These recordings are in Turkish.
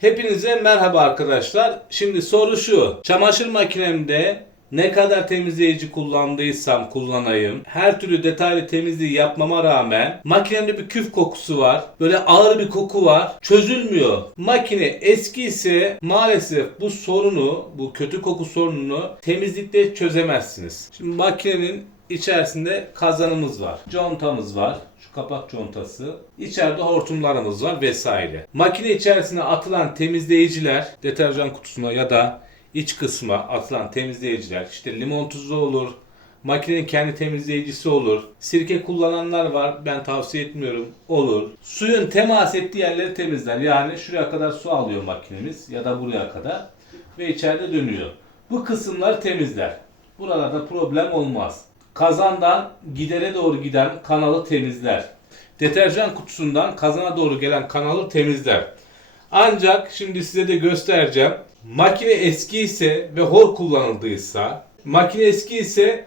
Hepinize merhaba arkadaşlar. Şimdi soru şu. Çamaşır makinemde ne kadar temizleyici kullandıysam kullanayım, her türlü detaylı temizliği yapmama rağmen makinemde bir küf kokusu var. Böyle ağır bir koku var. Çözülmüyor. Makine eski ise maalesef bu sorunu, bu kötü koku sorununu temizlikle çözemezsiniz. Şimdi makinenin içerisinde kazanımız var. Contamız var. Şu kapak contası. İçeride hortumlarımız var vesaire. Makine içerisine atılan temizleyiciler, deterjan kutusuna ya da iç kısma atılan temizleyiciler, işte limon tuzu olur, makinenin kendi temizleyicisi olur, sirke kullananlar var, ben tavsiye etmiyorum, olur. Suyun temas ettiği yerleri temizler. Yani şuraya kadar su alıyor makinemiz ya da buraya kadar ve içeride dönüyor. Bu kısımlar temizler. Buralarda problem olmaz. Kazandan gidere doğru giden kanalı temizler. Deterjan kutusundan kazana doğru gelen kanalı temizler. Ancak şimdi size de göstereceğim. Makine eski ise ve hor kullanıldıysa, makine eski ise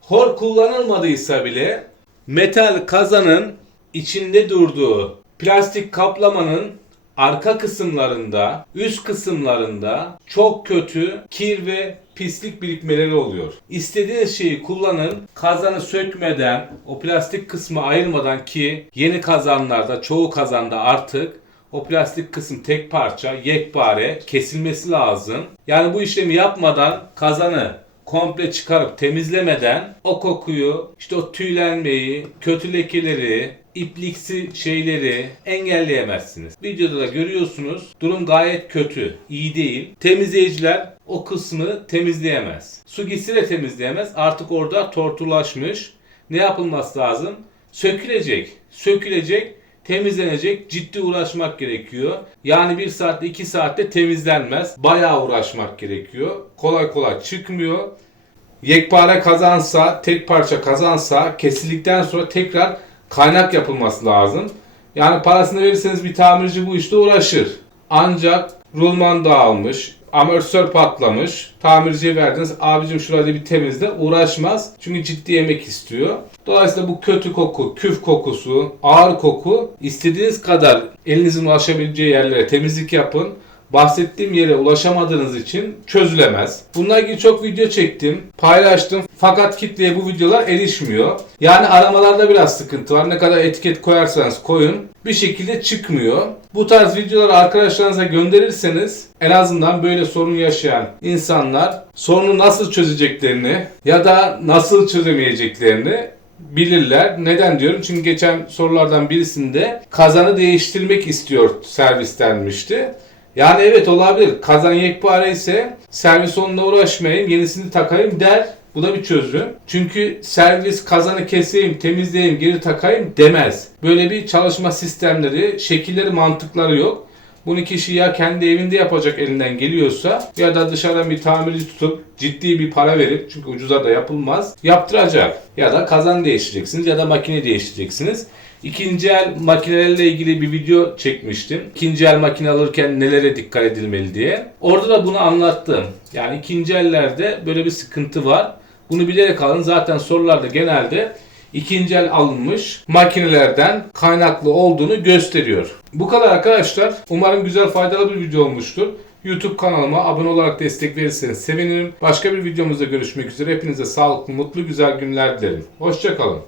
hor kullanılmadıysa bile metal kazanın içinde durduğu plastik kaplamanın arka kısımlarında, üst kısımlarında çok kötü kir ve pislik birikmeleri oluyor. İstediğiniz şeyi kullanın, kazanı sökmeden, o plastik kısmı ayırmadan ki yeni kazanlarda, çoğu kazanda artık o plastik kısım tek parça, yekpare kesilmesi lazım. Yani bu işlemi yapmadan kazanı komple çıkarıp temizlemeden o kokuyu, işte o tüylenmeyi, kötü lekeleri, ipliksi şeyleri engelleyemezsiniz. Videoda da görüyorsunuz. Durum gayet kötü. İyi değil. Temizleyiciler o kısmı temizleyemez. Su gitse de temizleyemez. Artık orada tortulaşmış. Ne yapılması lazım? Sökülecek. Sökülecek. Temizlenecek, ciddi uğraşmak gerekiyor. Yani 1 saatte 2 saatte temizlenmez. Bayağı uğraşmak gerekiyor. Kolay kolay çıkmıyor. Yekpare kazansa, tek parça kazansa kesildikten sonra tekrar kaynak yapılması lazım. Yani parasını verirseniz bir tamirci bu işte uğraşır. Ancak rulman dağılmış, amortisör patlamış, tamirciye verdiniz, abicim şurada bir temizle, uğraşmaz. Çünkü ciddi emek istiyor. Dolayısıyla bu kötü koku, küf kokusu, ağır koku istediğiniz kadar elinizin ulaşabileceği yerlere temizlik yapın. Bahsettiğim yere ulaşamadığınız için çözülemez. Bununla ilgili çok video çektim, paylaştım. Fakat kitleye bu videolar erişmiyor. Yani aramalarda biraz sıkıntı var. Ne kadar etiket koyarsanız koyun, bir şekilde çıkmıyor. Bu tarz videoları arkadaşlarınıza gönderirseniz en azından böyle sorun yaşayan insanlar sorunu nasıl çözeceklerini ya da nasıl çözemeyeceklerini bilirler. Neden diyorum? Çünkü geçen sorulardan birisinde kazanı değiştirmek istiyor servis denmişti. Yani evet olabilir. Kazan yekpare ise servis onunla uğraşmayayım, yenisini takayım der. Bu da bir çözüm. Çünkü servis kazanı keseyim, temizleyeyim, geri takayım demez. Böyle bir çalışma sistemleri, şekilleri, mantıkları yok. Bunu kişi ya kendi evinde yapacak elinden geliyorsa ya da dışarıdan bir tamirci tutup ciddi bir para verip, çünkü ucuza da yapılmaz, yaptıracak. Ya da kazan değiştireceksiniz ya da makine değiştireceksiniz. İkinci el makinelerle ilgili bir video çekmiştim. İkinci el makine alırken nelere dikkat edilmeli diye. Orada da bunu anlattım. Yani ikinci ellerde böyle bir sıkıntı var. Bunu bilerek alın. Zaten sorularda genelde ikinci el alınmış makinelerden kaynaklı olduğunu gösteriyor. Bu kadar arkadaşlar. Umarım güzel, faydalı bir video olmuştur. YouTube kanalıma abone olarak destek verirseniz sevinirim. Başka bir videomuzda görüşmek üzere. Hepinize sağlıklı, mutlu, güzel günler dilerim. Hoşça kalın.